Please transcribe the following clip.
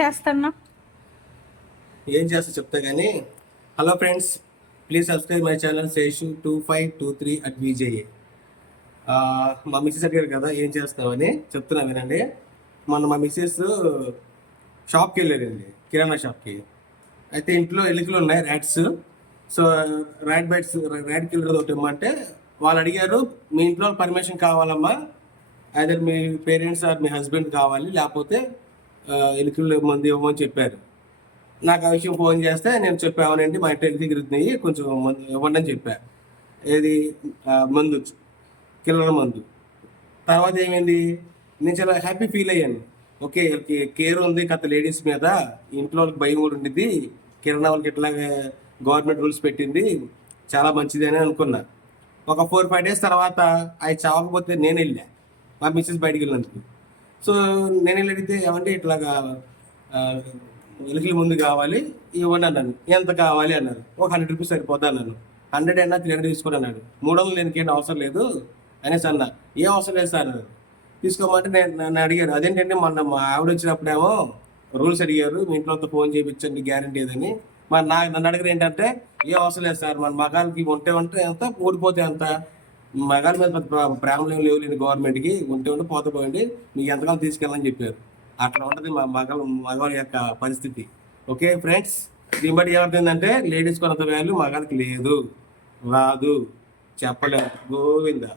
చేస్తున్నా ఏం చేస్తా చెప్తా కానీ. Hello friends, please subscribe my channel శేషు2523@VJA. మా మిస్సెస్ అడిగారు కదా ఏం చేస్తామని చెప్తున్నా వినండి. మొన్న మా మిస్సెస్ షాప్కి వెళ్ళారండి, కిరాణా షాప్కి. అయితే ఇంట్లో ఎలుకలు ఉన్నాయి, ర్యాట్స్. సో ర్యాట్ కిల్లర్ ఒకటి ఇమ్మంటే వాళ్ళు అడిగారు, మీ ఇంట్లో పర్మిషన్ కావాలమ్మా, ఐదర్ మీ పేరెంట్స్ ఆర్ మీ హస్బెండ్ కావాలి, లేకపోతే ఎలుకలు మందు ఇవ్వమని చెప్పారు. నాకు ఆ విషయం ఫోన్ చేస్తే నేను చెప్పామనండి, మా ఇంటి తిరుగుతున్నాయి, కొంచెం మందు ఇవ్వండి అని చెప్పా. ఏది మందు, కిల్లర్ మందు. తర్వాత ఏమైంది, నేను చాలా హ్యాపీ ఫీల్ అయ్యాను. ఓకే, కేర్ ఉంది కథ లేడీస్ మీద, ఇంట్లో వాళ్ళకి భయం కూడా ఉండిద్ది, కిరాణా వాళ్ళకి ఇట్లాగే గవర్నమెంట్ రూల్స్ పెట్టింది, చాలా మంచిది అని అనుకున్నా. ఒక 4-5 days తర్వాత అవి చావకపోతే నేను వెళ్ళా, మా మిస్సెస్ బయటికి వెళ్ళినందుకు. సో నేను వెళ్ళి అడిగితే ఏమంటే ఇట్లాగా ఎలుకల ముందు కావాలి ఇవ్వండి అన్నాను. ఎంత కావాలి అన్నారు. ఒక 100 rupees సరిపోద్దా అన్నాను. 100 అయినా 300 తీసుకోండి అన్నాడు. 300 దేనికేంటి అవసరం లేదు అనేసి అన్నా. ఏం అవసరం లేదు సార్ అన్నారు. తీసుకోమంటే నన్ను అడిగారు, అదేంటంటే మొన్న మా ఆవిడ వచ్చినప్పుడేమో రూల్స్ అడిగారు, మీ ఇంట్లో ఫోన్ చేయించండి గ్యారంటీ ఏదని. మరి నన్ను అడిగారు ఏంటంటే, ఏం అవసరం లేదు సార్, మన మగాళ్ళకి ఉంటే ఎంత ఊడిపోతే ఎంత, మగాళ్ళ మీద ప్రేమలు ఏం లేవులేండి గవర్నమెంట్కి, ఉంటే పోతే పోయండి, మీకు ఎంతకాలం తీసుకెళ్ళని చెప్పారు. అట్లా ఉంటుంది మా మగవాళ్ళ యొక్క పరిస్థితి. ఓకే ఫ్రెండ్స్, దీన్ని బట్టి ఏమవుతుందంటే లేడీస్ కొనంత వాల్యూ మగాళ్ళకి లేదు, రాదు, చెప్పలేదు. గోవిందా.